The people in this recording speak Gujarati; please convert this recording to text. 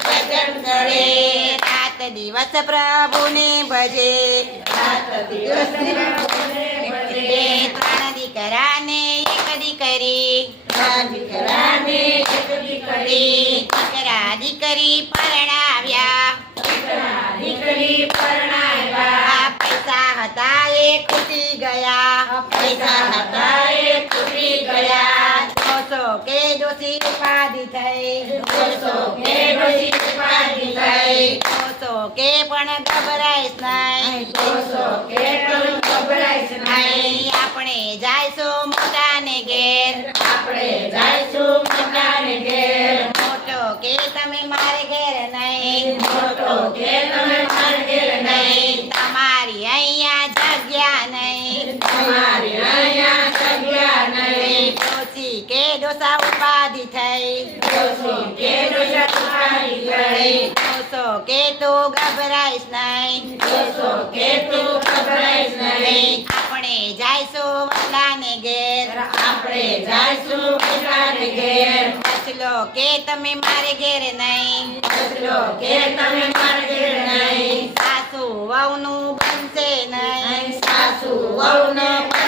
ભજન કરે રાત દિવસ પ્રભુને ભજે રાત દિવસ પ્રભુને ભજે બે ત્રણ દીકરાને એક દીકરી ત્રણ દીકરાને એક દીકરી દીકરા દીકરી પરણાવ્યા દીકરી પરણાવ્યા આ પૈસા હતા એ ખૂટી ગયા પૈસા હતા એ તૂટી ગયા દોષો કે દોષી ઉપાધિ થઈ દોષો કે ડોશી ઉપાધિ થઈ દોષો કે પણ ગભરાઈશ નહીં દોષો કે પણ ગભરાઈશ નહીં અહીં આપણે જાયશું મોટાને ઘેર આપણે જાઈશું મોટાને ઘેર મોટો કે તમે મારે ઘેર નહીં મોટો કે તમે માર ઘેર નહીં તમારી અહીંયા જગ્યા નહીં તમારી અહીંયા જગ્યા નહીં દોષી કે દોષા ઉપાધિ થઈ દોષો કે ડોશા ઉપાધિ થઈ દોષો કે તું ગભરાઈશ નહીં દોષો કે તું ગભરાઈશ નહીં આપણે જાયશું વડલાને ઘેર આપણે જાઈશું મોટાને ઘેર બચલો કે તમે મારે ઘેર નહીં બચલો કે તમે માર ઘેર નહીં સાસુ વહુનું બનશે નહીં સાસુ વહુને